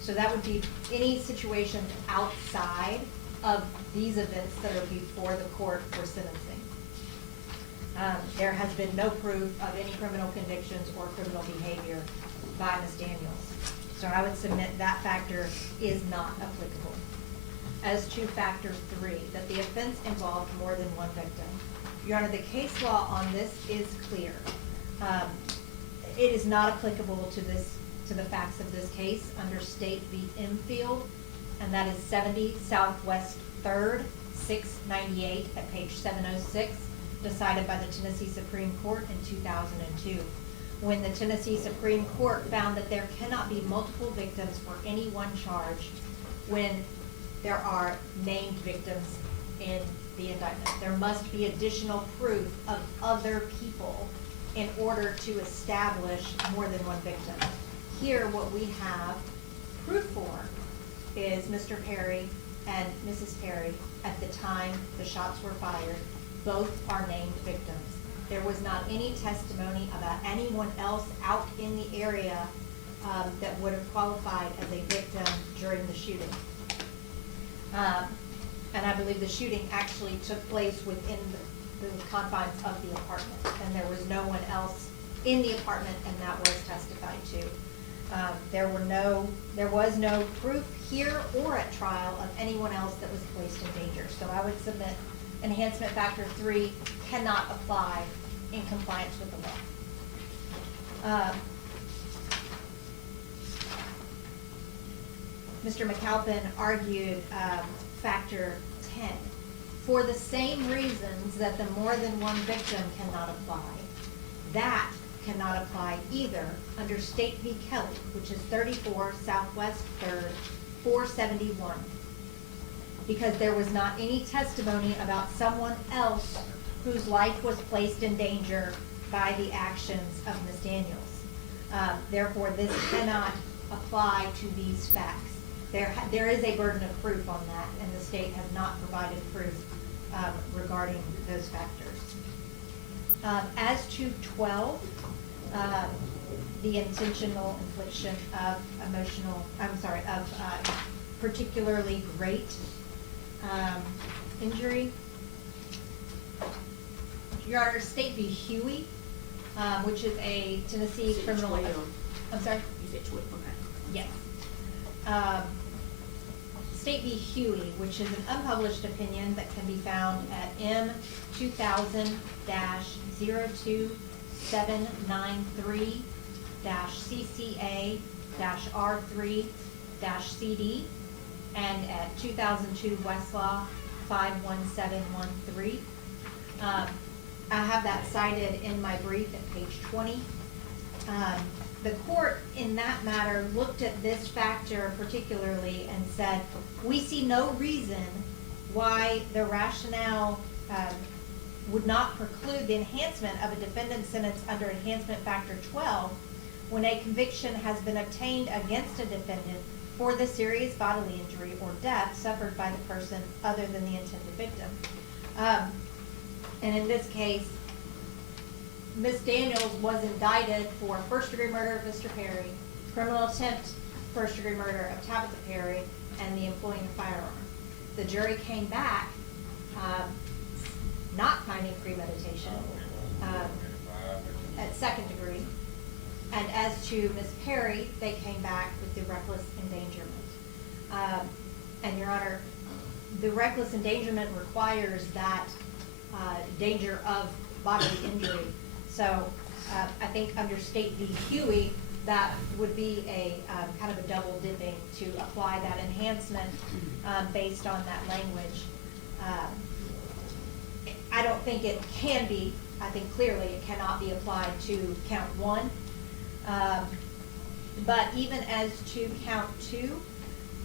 So that would be any situations outside of these events that are before the court for sentencing. There has been no proof of any criminal convictions or criminal behavior by Ms. Daniels. So I would submit that factor is not applicable. As to factor 3, that the offense involved more than one victim. Your Honor, the case law on this is clear. It is not applicable to the facts of this case under State v. Enfield, and that is 70 Southwest 3rd, 698 at page 706, decided by the Tennessee Supreme Court in 2002. When the Tennessee Supreme Court found that there cannot be multiple victims for any one charge when there are named victims in the indictment. There must be additional proof of other people in order to establish more than one victim. Here, what we have proof for is Mr. Perry and Mrs. Perry at the time the shots were fired. Both are named victims. There was not any testimony about anyone else out in the area that would have qualified as a victim during the shooting. And I believe the shooting actually took place within the confines of the apartment, and there was no one else in the apartment, and that was testified to. There was no proof here or at trial of anyone else that was placed in danger. So I would submit enhancement factor 3 cannot apply in compliance with the law. Mr. McAlpin argued factor 10. For the same reasons that the more than one victim cannot apply, that cannot apply either under State v. Kelly, which is 34 Southwest 3rd, 471, because there was not any testimony about someone else whose life was placed in danger by the actions of Ms. Daniels. Therefore, this cannot apply to these facts. There is a burden of proof on that, and the state has not provided proof regarding those factors. As to 12, the intentional infliction of particularly great injury. Your Honor, State v. Huey, which is a Tennessee criminal. 12. I'm sorry? You said 12, okay. Yes. State v. Huey, which is an unpublished opinion that can be found at M 2000-02793-CCA-R3-CD and at 2002 Westlaw 51713. I have that cited in my brief at page 20. The court in that matter looked at this factor particularly and said, we see no reason why the rationale would not preclude the enhancement of a defendant's sentence under enhancement factor 12 when a conviction has been obtained against a defendant for the serious bodily injury or death suffered by the person other than the intended victim. And in this case, Ms. Daniels was indicted for first-degree murder of Mr. Perry, criminal attempt first-degree murder of Tabatha Perry, and the employing a firearm. The jury came back not finding premeditation at second degree. And as to Ms. Perry, they came back with the reckless endangerment. And Your Honor, the reckless endangerment requires that danger of bodily injury. So I think under State v. Huey, that would be a kind of a double dipping to apply that enhancement based on that language. I don't think it can be. I think clearly it cannot be applied to count 1. But even as to count 2,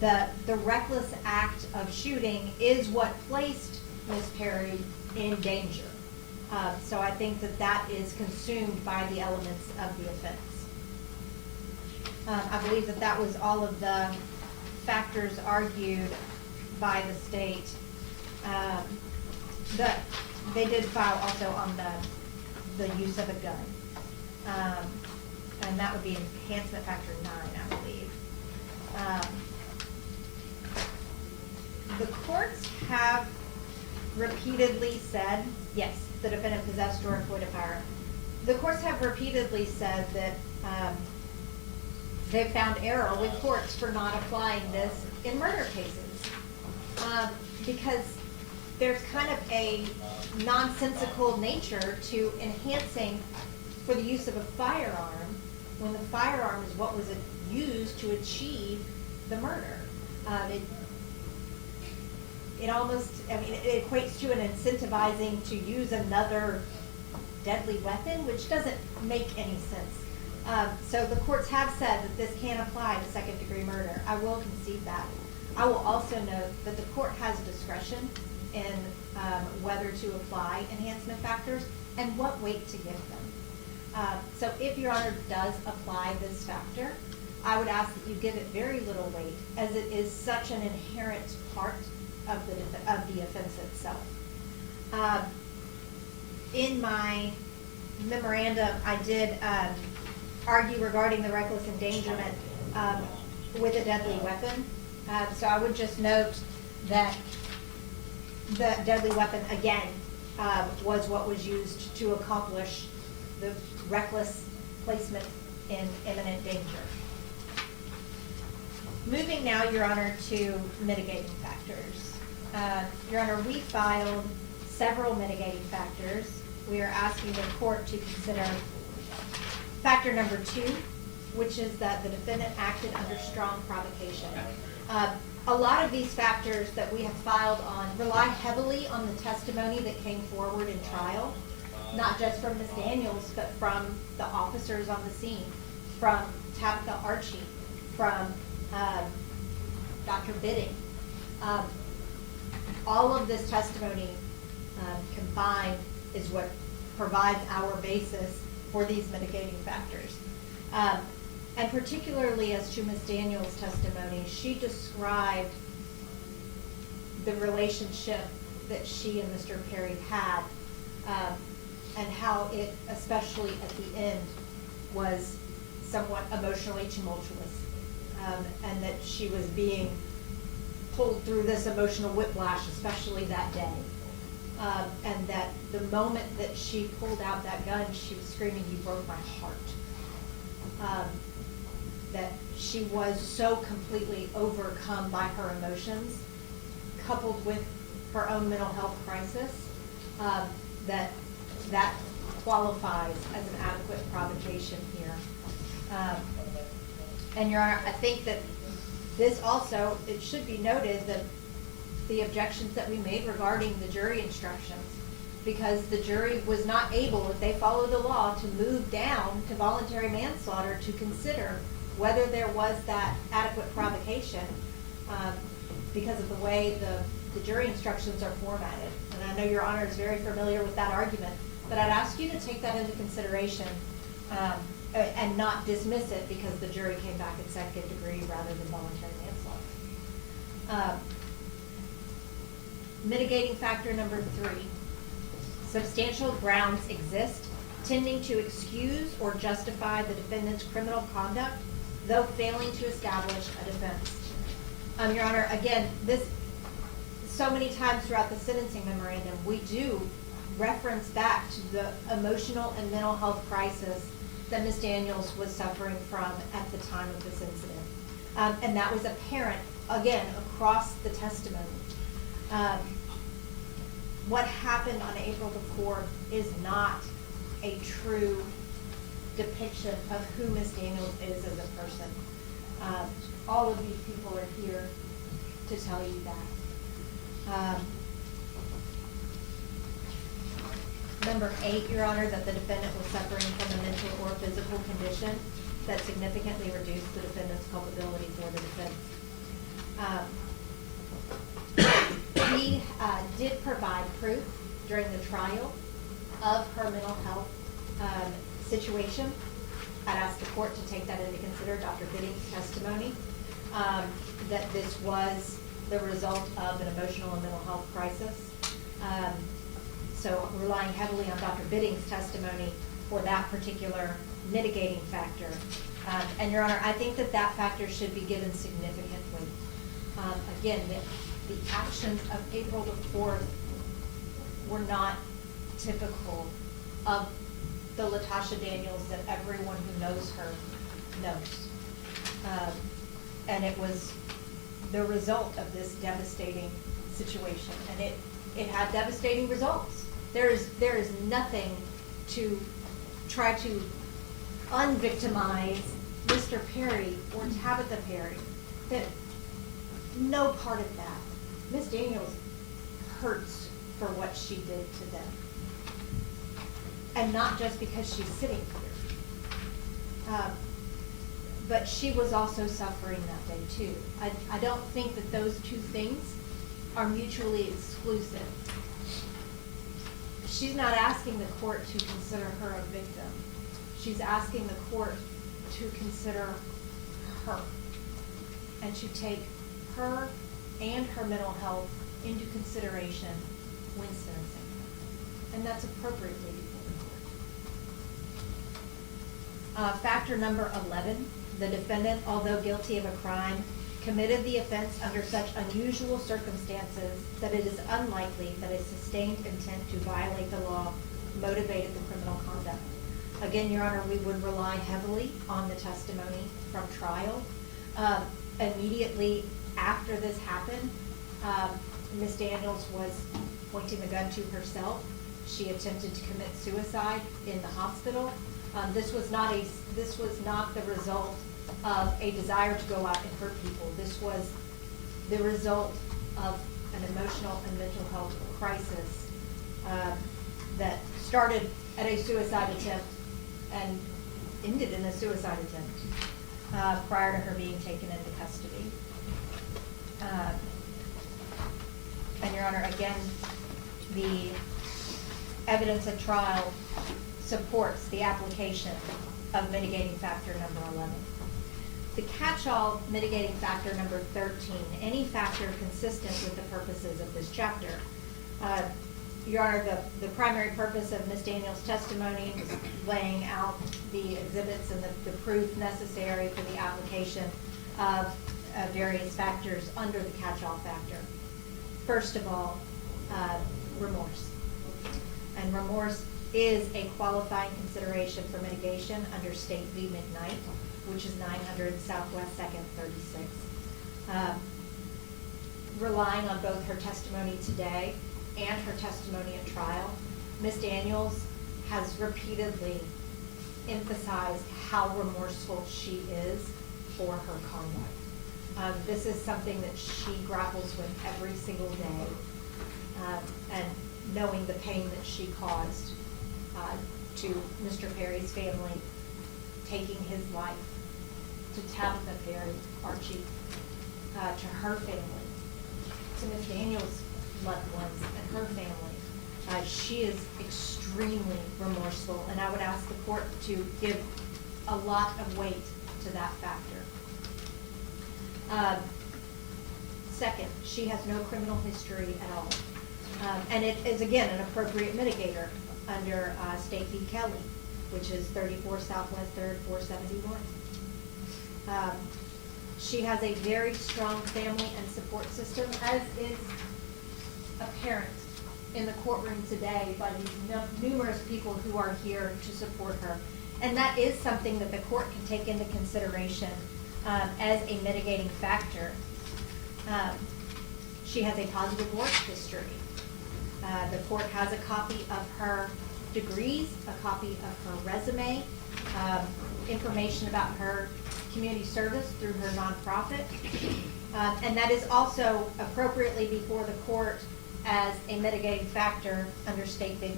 the reckless act of shooting is what placed Ms. Perry in danger. So I think that that is consumed by the elements of the offense. I believe that that was all of the factors argued by the state. They did file also on the use of a gun. And that would be enhancement factor 9, I believe. The courts have repeatedly said, yes, the defendant possessed or employed a firearm. The courts have repeatedly said that they've found error with courts for not applying this in murder cases. Because there's kind of a nonsensical nature to enhancing for the use of a firearm when the firearm is what was used to achieve the murder. It almost, it equates to an incentivizing to use another deadly weapon, which doesn't make any sense. So the courts have said that this can apply to second-degree murder. I will concede that. I will also note that the court has discretion in whether to apply enhancement factors and what weight to give them. So if Your Honor does apply this factor, I would ask that you give it very little weight, as it is such an inherent part of the offense itself. In my memorandum, I did argue regarding the reckless endangerment with a deadly weapon. So I would just note that the deadly weapon, again, was what was used to accomplish the reckless placement in imminent danger. Moving now, Your Honor, to mitigating factors. Your Honor, we filed several mitigating factors. We are asking the court to consider factor number 2, which is that the defendant acted under strong provocation. A lot of these factors that we have filed on rely heavily on the testimony that came forward in trial, not just from Ms. Daniels, but from the officers on the scene, from Tabatha Archie, from Dr. Bidding. All of this testimony combined is what provides our basis for these mitigating factors. And particularly as to Ms. Daniels' testimony, she described the relationship that she and Mr. Perry had, and how it, especially at the end, was somewhat emotionally tumultuous, and that she was being pulled through this emotional whiplash, especially that day. And that the moment that she pulled out that gun, she was screaming, "You broke my heart." That she was so completely overcome by her emotions, coupled with her own mental health crisis, that qualifies as an adequate provocation here. And Your Honor, I think that this also, it should be noted that the objections that we made regarding the jury instructions, because the jury was not able, if they followed the law, to move down to voluntary manslaughter to consider whether there was that adequate provocation, because of the way the jury instructions are formatted. And I know Your Honor is very familiar with that argument, but I'd ask you to take that into consideration and not dismiss it because the jury came back at second degree rather than voluntary manslaughter. Mitigating factor number 3. Substantial grounds exist tending to excuse or justify the defendant's criminal conduct, though failing to establish a defense. Your Honor, again, so many times throughout the sentencing memorandum, we do reference back to the emotional and mental health crisis that Ms. Daniels was suffering from at the time of this incident. And that was apparent, again, across the testimony. What happened on April the 4th is not a true depiction of who Ms. Daniels is as a person. All of these people are here to tell you that. Number 8, Your Honor, that the defendant was suffering from a mental or physical condition that significantly reduced the defendant's culpability for the defense. We did provide proof during the trial of her mental health situation. I'd ask the court to take that into consider, Dr. Bidding's testimony, that this was the result of an emotional and mental health crisis. So relying heavily on Dr. Bidding's testimony for that particular mitigating factor. And Your Honor, I think that that factor should be given significant weight. Again, the actions of April the 4th were not typical of the Latasha Daniels that everyone who knows her knows. And it was the result of this devastating situation. And it had devastating results. There is nothing to try to unvictimize Mr. Perry or Tabatha Perry. That no part of that. Ms. Daniels hurts for what she did to them. And not just because she's sitting here. But she was also suffering that day too. I don't think that those two things are mutually exclusive. She's not asking the court to consider her a victim. She's asking the court to consider her and to take her and her mental health into consideration when sentencing her. And that's appropriately before the court. Factor number 11, the defendant, although guilty of a crime, committed the offense under such unusual circumstances that it is unlikely that a sustained intent to violate the law motivated the criminal conduct. Again, Your Honor, we would rely heavily on the testimony from trial. Immediately after this happened, Ms. Daniels was pointing the gun to herself. She attempted to commit suicide in the hospital. This was not the result of a desire to go out and hurt people. This was the result of an emotional and mental health crisis that started at a suicide attempt and ended in a suicide attempt prior to her being taken into custody. And Your Honor, again, the evidence at trial supports the application of mitigating factor number 11. The catch-all mitigating factor number 13, any factor consistent with the purposes of this chapter. Your Honor, the primary purpose of Ms. Daniels' testimony was laying out the exhibits and the proof necessary for the application of various factors under the catch-all factor. First of all, remorse. And remorse is a qualifying consideration for mitigation under State v. McKnight. which is 900 Southwest 2nd 36. Relying on both her testimony today and her testimony at trial, Ms. Daniels has repeatedly emphasized how remorseful she is for her conduct. This is something that she grapples with every single day, and knowing the pain that she caused to Mr. Perry's family, taking his life, to Tabatha Perry Archie, to her family, to Ms. Daniels' loved ones and her family. She is extremely remorseful, and I would ask the court to give a lot of weight to that factor. Second, she has no criminal history at all. And it is, again, an appropriate mitigator under State v. Kelly, which is 34 Southwest 3rd 471. She has a very strong family and support system, as is apparent in the courtroom today by these numerous people who are here to support her. And that is something that the court can take into consideration as a mitigating factor. She has a positive work history. The court has a copy of her degrees, a copy of her resume, information about her community service through her nonprofit. And that is also appropriately before the court as a mitigating factor under State v.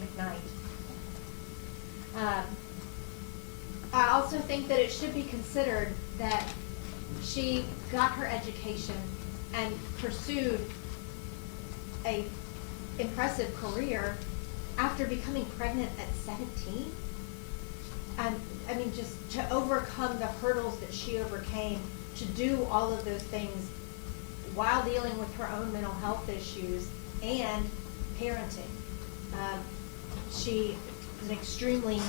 McKnight. I also think that it should be considered that she got her education and pursued a impressive career after becoming pregnant at 17. I mean, just to overcome the hurdles that she overcame, to do all of those things while dealing with her own mental health issues and parenting. She is an extremely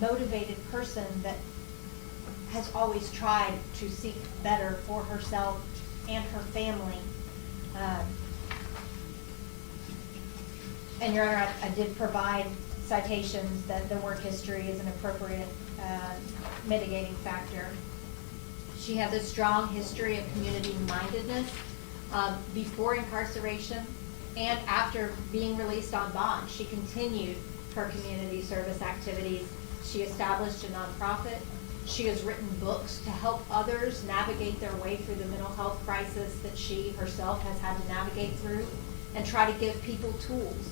motivated person that has always tried to seek better for herself and her family. And Your Honor, I did provide citations that the work history is an appropriate mitigating factor. She has a strong history of community mindedness before incarceration and after being released on bond. She continued her community service activities. She established a nonprofit. She has written books to help others navigate their way through the mental health crisis that she herself has had to navigate through, and try to give people tools.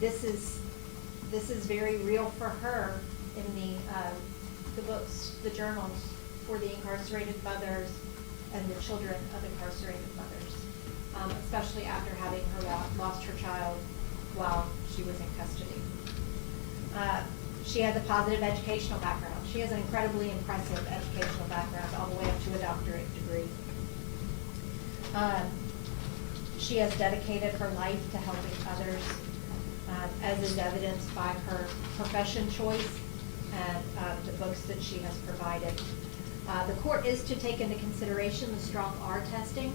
This is very real for her in the books, the journals for the incarcerated mothers and the children of incarcerated mothers, especially after having lost her child while she was in custody. She has a positive educational background. She has an incredibly impressive educational background, all the way up to a doctorate degree. She has dedicated her life to helping others, as is evidenced by her profession choice and the books that she has provided. The court is to take into consideration the strong R testing,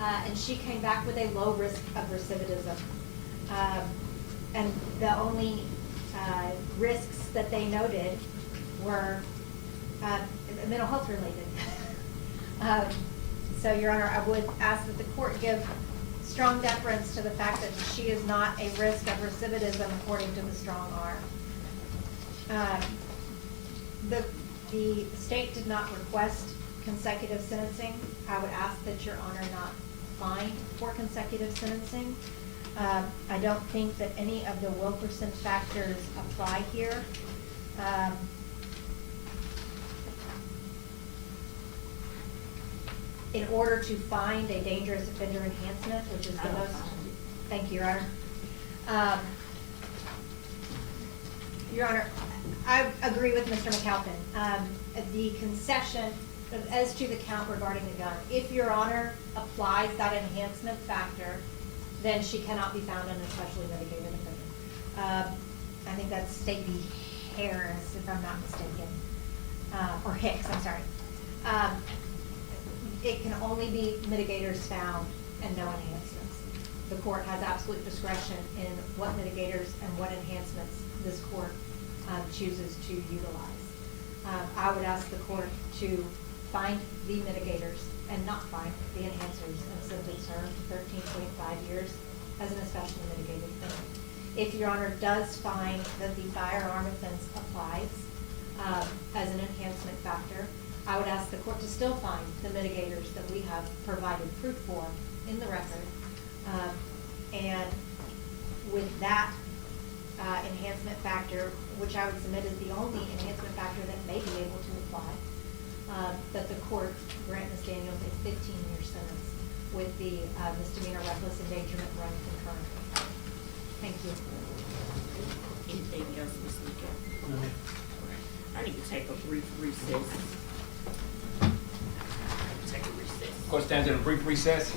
and she came back with a low risk of recidivism. And the only risks that they noted were mental health related. So, Your Honor, I would ask that the court give strong deference to the fact that she is not a risk of recidivism according to the strong R. The state did not request consecutive sentencing. I would ask that Your Honor not find for consecutive sentencing. I don't think that any of the Wilkerson factors apply here. In order to find a dangerous offender enhancement, which is the most, thank you, Your Honor. Your Honor, I agree with Mr. McAlpin. The concession, as to the count regarding the gun, if Your Honor applies that enhancement factor, then she cannot be found an especially mitigated offender. I think that's State v. Harris, if I'm not mistaken, or Hicks, I'm sorry. It can only be mitigators found and no enhancements. The court has absolute discretion in what mitigators and what enhancements this court chooses to utilize. I would ask the court to find the mitigators and not find the enhancers and sentence her to 13.5 years as an especially mitigated felony. If Your Honor does find that the firearm offense applies as an enhancement factor, I would ask the court to still find the mitigators that we have provided proof for in the record. And with that enhancement factor, which I would submit is the only enhancement factor that may be able to apply, that the court grant Ms. Daniels a 15-year sentence with the misdemeanor reckless endangerment run concurrently. Thank you. Anything else, Ms. Luca? I need to take a brief recess. Take a recess. Court stands in a brief recess.